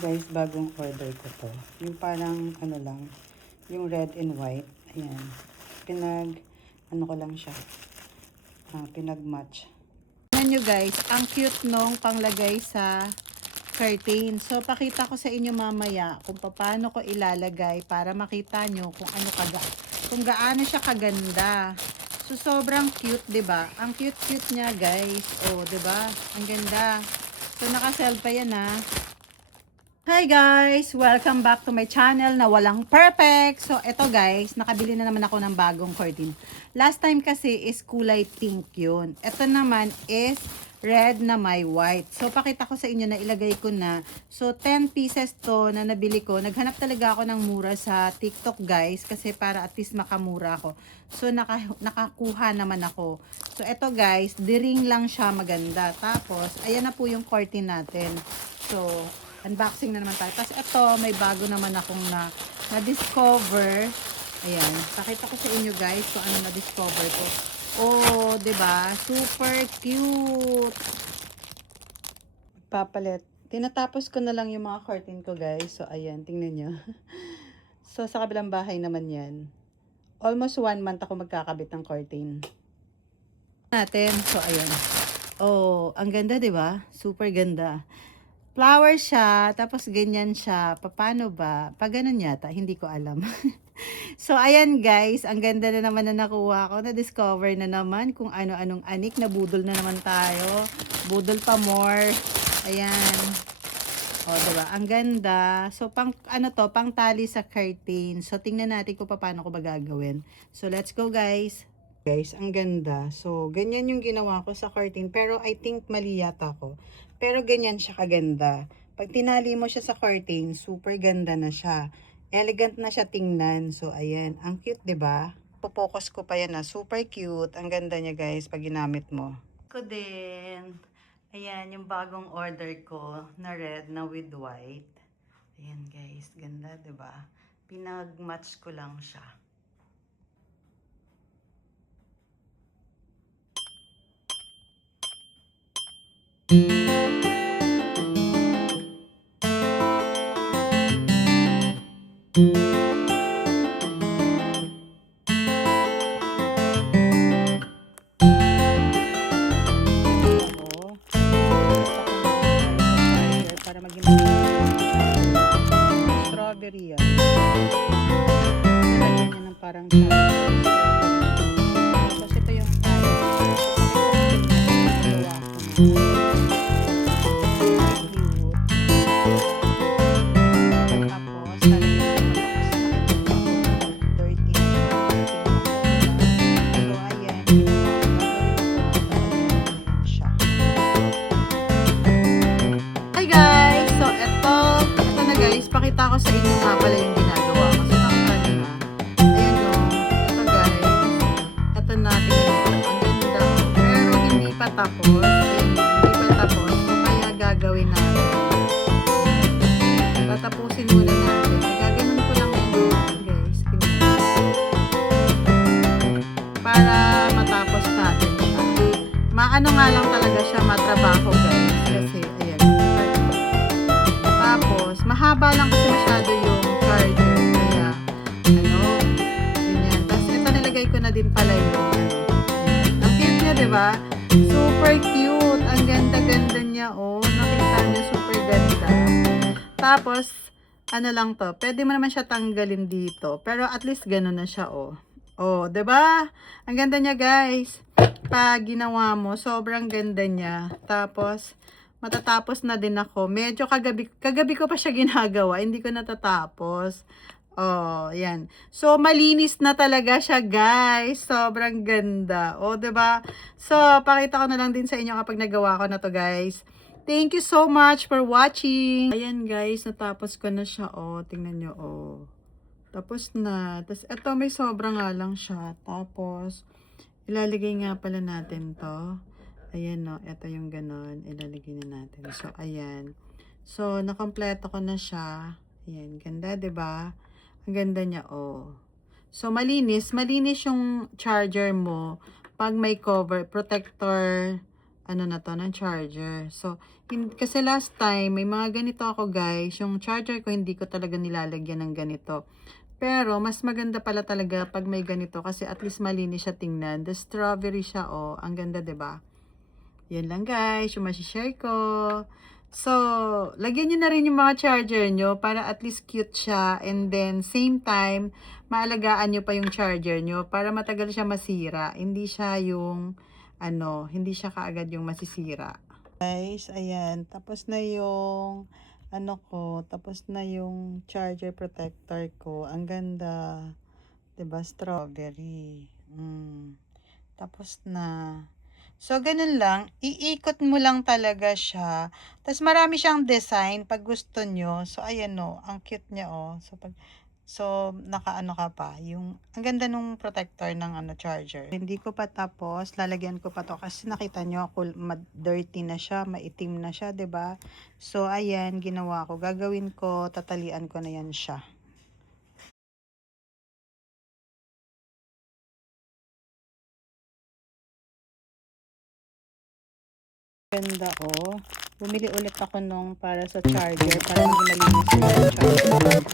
Guys, bagong order ko to. Yung parang ano lang, yung red and white. Ayan. Ano ko lang siya. Pinag-match. Tingnan nyo guys, ang cute nung panglagay sa curtain. So, pakita ko sa inyo mamaya kung paano ko ilalagay para makita nyo kung gaano siya kaganda. So, sobrang cute, 'di ba? Ang cute-cute niya, guys. Oh, 'di ba? Ang ganda. So, naka-sell pa 'yan, ha. Hi guys! Welcome back to my channel na walang perfect. So, eto guys, nakabili na naman ako ng bagong curtain. Last time kasi is kulay pink yun. Ito naman is red na may white. So, pakita ko sa inyo na ilagay ko na. So, 10 pieces to na nabili ko. Naghanap talaga ako ng mura sa TikTok guys kasi para at least makamura ako. So, nakakuha naman ako. So, eto guys, diring lang siya maganda. Tapos, ayan na po yung curtain natin. So, unboxing na naman tayo. Tapos ito, may bago naman akong na-discover. Ayan, pakita ko sa inyo guys kung ano na-discover ko. Oh, 'di ba? Super cute. Papalit. Tinatapos ko na lang yung mga curtain ko guys. So ayan, tingnan nyo. So sa kabilang bahay naman 'yan. Almost 1 month ako magkakabit ng curtain natin. So ayan. Oh, ang ganda 'di ba? Super ganda. Flower siya, tapos ganyan siya. Paano ba? Pag ganun yata, hindi ko alam. So, ayan guys, ang ganda na naman na nakuha ko. Na-discover na naman kung ano-anong anik. Nabudol na naman tayo. Budol pa more. Ayan. O, diba? Ang ganda. So, pang tali sa curtain. So, tingnan natin kung paano ko ba gagawin. So, let's go guys. Guys, ang ganda. So, ganyan yung ginawa ko sa curtain. Pero, I think mali yata ko. Pero, ganyan siya kaganda. Pag tinali mo siya sa curtain, super ganda na siya. Elegant na siya tingnan. So, ayan. Ang cute, diba? Focus ko pa yan na. Super cute. Ang ganda niya, guys, pag ginamit mo. Ko din. Ayan, yung bagong order ko na red na with white. Ayan, guys. Ganda, diba? Pinag-match ko lang siya. Para maging strawberry yan. Nalagyan niya ng parang tapos ito yung pakita ko sa inyo nga pala yung ginagawa ko. So, nakita nyo na. Ayan o. Ito guys. Ito natin. Ang ganda. Pero hindi pa tapos. Hindi pa tapos. So, kaya gagawin natin. Tatapusin muna natin. Gaganon ko lang yun guys. Para matapos natin siya. Maano nga lang talaga siya matrabaho guys. Kasi, ayan. Tapos, mahaba lang kasi masyado yung charger. Kaya, ganyan. Tapos, ito nilagay ko na din pala yung, ang cute niya, diba? Super cute. Ang ganda-ganda niya, oh. Nakita niya, super ganda. Tapos, ano lang to, pwede mo naman siya tanggalin dito. Pero, at least, gano'n na siya, oh. Oh, diba? Ang ganda niya, guys. Pag ginawa mo, sobrang ganda niya. Tapos, matatapos na din ako. Medyo kagabi ko pa siya ginagawa. Hindi ko natatapos. Oh, yan. So, malinis na talaga siya, guys. Sobrang ganda. Oh, 'di ba? So, pakita ko na lang din sa inyo kapag nagawa ko na to, guys. Thank you so much for watching. Ayan, guys. Natapos ko na siya. Oh, tingnan nyo. Oh. Tapos na. Tapos, eto may sobra nga lang siya. Tapos, ilalagay nga pala natin to. Ayan no, ito yung ganon. Ilalagay na natin. So, ayan. So, nakompleto ko na siya. Ayan, ganda, 'di ba? Ang ganda niya, oh. So, malinis. Malinis yung charger mo pag may cover, protector, ano na to, ng charger. So, kasi last time, may mga ganito ako guys, yung charger ko hindi ko talaga nilalagyan ng ganito. Pero, mas maganda pala talaga pag may ganito kasi at least malinis siya tingnan. The strawberry siya, oh. Ang ganda, 'di ba? Yan lang guys, yung masishare ko. So, lagyan nyo na rin yung mga charger nyo para at least cute siya. And then, same time, maalagaan nyo pa yung charger nyo para matagal siya masira. Hindi siya yung, hindi siya kaagad yung masisira. Guys, ayan. Tapos na yung, tapos na yung charger protector ko. Ang ganda. 'Di ba, strawberry. Tapos na. So, ganun lang. Iikot mo lang talaga siya. Tapos, marami siyang design pag gusto nyo. So, ayan o. Ang cute niya o. So, nakaano ka pa. Ang ganda nung protector ng charger. Hindi ko pa tapos. Lalagyan ko pa to. Kasi nakita nyo, dirty na siya. Maitim na siya, 'di ba? So, ayan. Ginawa ko. Gagawin ko. Tatalian ko na yan siya. Ganda oh. Bumili ulit ako nung para sa charger para hindi malinis yung charger.